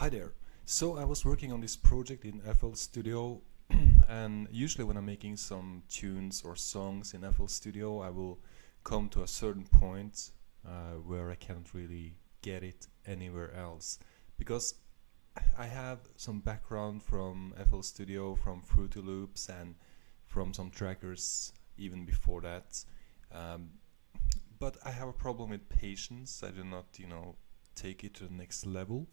Hi there. So I was working on this project in FL Studio and usually when I'm making some tunes or songs in FL Studio I will come to a certain point where I can't really get it anywhere else because I have some background from FL Studio, from Fruity Loops and from some trackers even before that. Um, but I have a problem with patience. I do not, take it to the next level.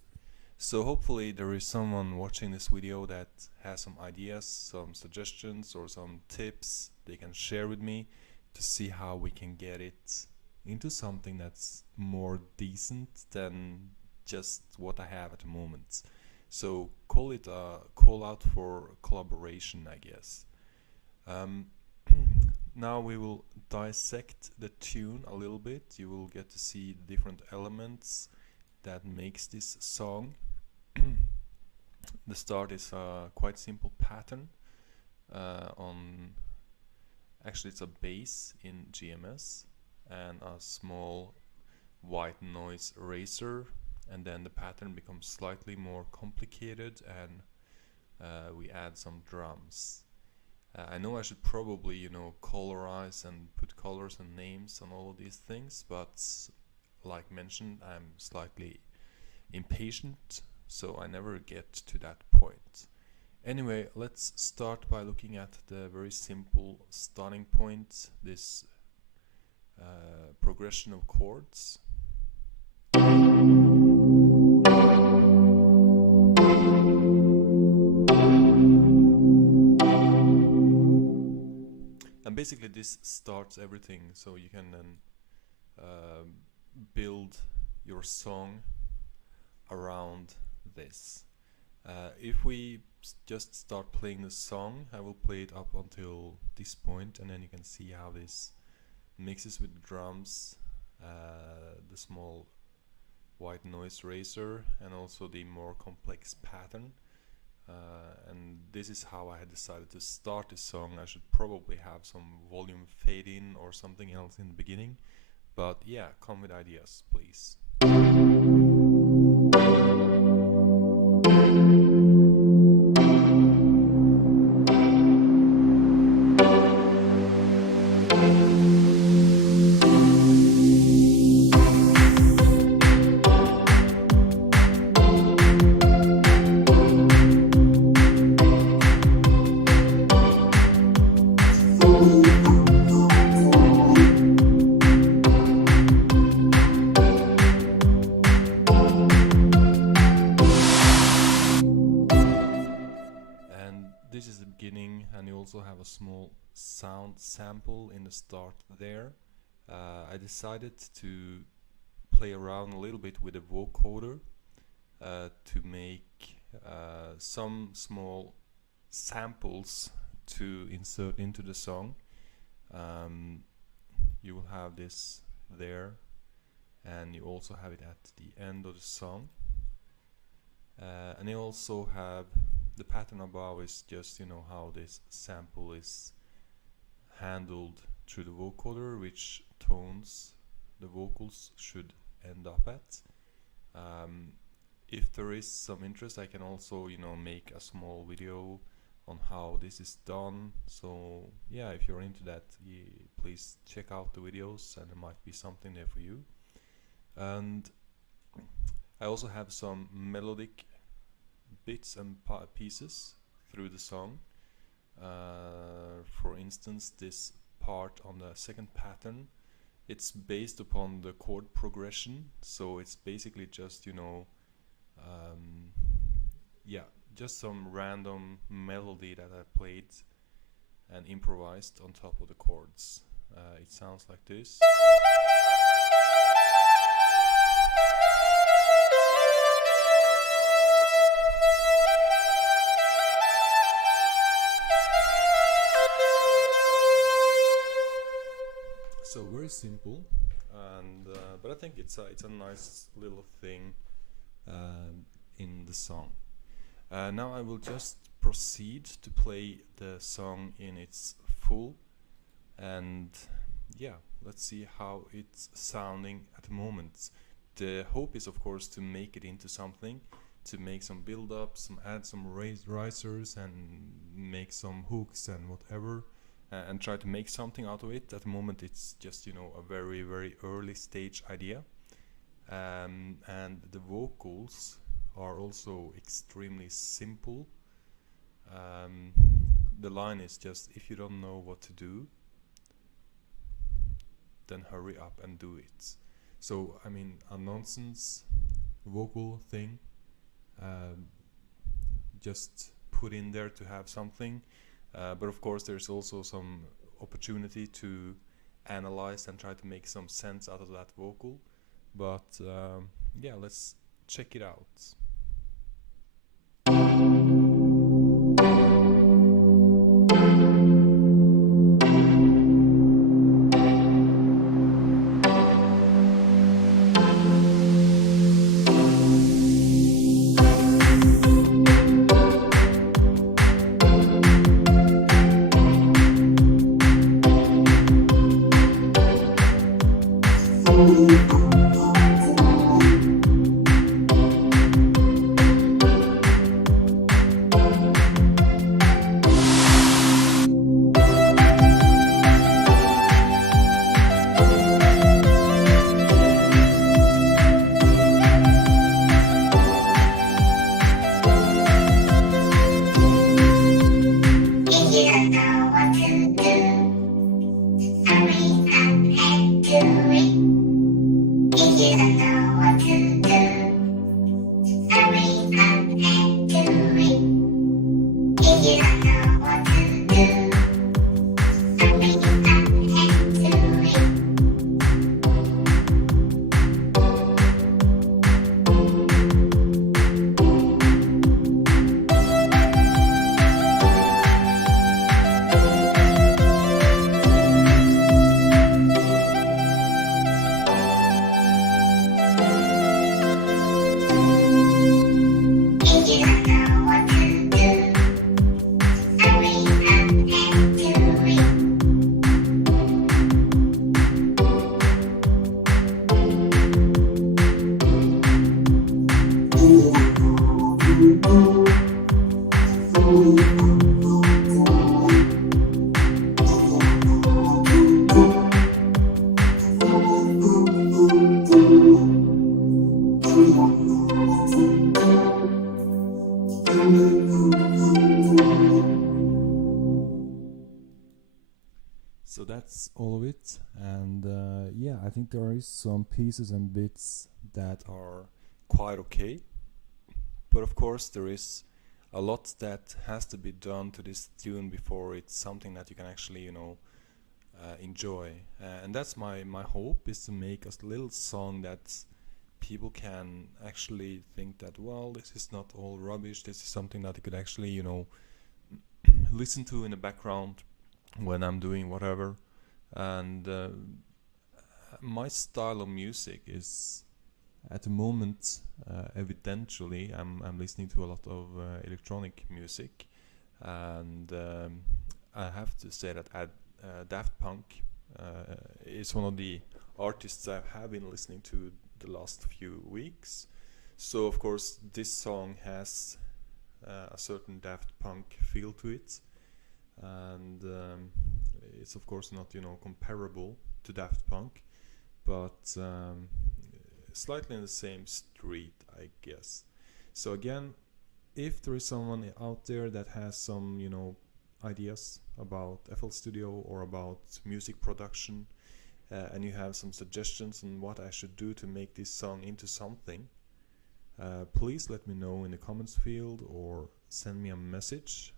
So hopefully there is someone watching this video that has some ideas, some suggestions or some tips they can share with me to see how we can get it into something that's more decent than just what I have at the moment. So call it a call out for collaboration, I guess. Um, Now we will dissect the tune a little bit. You will get to see the different elements that makes this song. The start is a quite simple pattern on actually it's a bass in GMS and a small white noise eraser, and then the pattern becomes slightly more complicated and we add some drums. I know I should probably, colorize and put colors and names on all of these things, but like mentioned, I'm slightly impatient, so I never get to that point. Anyway, let's start by looking at the very simple starting point, this progression of chords. And basically this starts everything, so you can then build your song around this. If we just start playing the song, I will play it up until this point, and then you can see how this mixes with the drums, the small white noise eraser, and also the more complex pattern. And this is how I had decided to start the song. I should probably have some volume fade in or something else in the beginning, but yeah, come with ideas, please. This is the beginning, and you also have a small sound sample in the start there. I decided to play around a little bit with the vocoder to make some small samples to insert into the song. You will have this there, and you also have it at the end of the song. And you also have the pattern above is just, how this sample is handled through the vocoder, which tones the vocals should end up at. If there is some interest, I can also, make a small video on how this is done. So yeah, if you're into that, please check out the videos, and there might be something there for you. And I also have some melodic bits and pieces through the song. For instance, this part on the second pattern, it's based upon the chord progression, so it's basically just, just some random melody that I played and improvised on top of the chords. It sounds like this. So very simple, and but I think it's a nice little thing in the song. Now I will just proceed to play the song in its full, and yeah, let's see how it's sounding at the moment. The hope is of course to make it into something, to make some build-ups, add some risers, and make some hooks and whatever, and try to make something out of it. At the moment, it's just a very very early stage idea, and the vocals are also extremely simple. The line is just, if you don't know what to do, then hurry up and do it. So I mean, a nonsense vocal thing, just put in there to have something, but of course there's also some opportunity to analyze and try to make some sense out of that vocal. But yeah, let's check it out. So that's all of it, and yeah, I think there is some pieces and bits that are quite okay, but of course there is a lot that has to be done to this tune before it's something that you can actually enjoy, and that's my hope, is to make a little song that people can actually think that, well, this is not all rubbish, this is something that you could actually listen to in the background when I'm doing whatever. And my style of music is, at the moment, evidently I'm listening to a lot of electronic music, and I have to say that Daft Punk is one of the artists I have been listening to the last few weeks. So of course this song has a certain Daft Punk feel to it, and it's of course not comparable to Daft Punk, but slightly in the same street, I guess. So again, if there is someone out there that has some ideas about FL Studio or about music production, and you have some suggestions on what I should do to make this song into something, please let me know in the comments field or send me a message,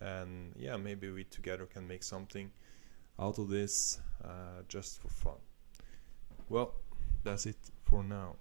and yeah, maybe we together can make something out of this, just for fun. Well, that's it for now.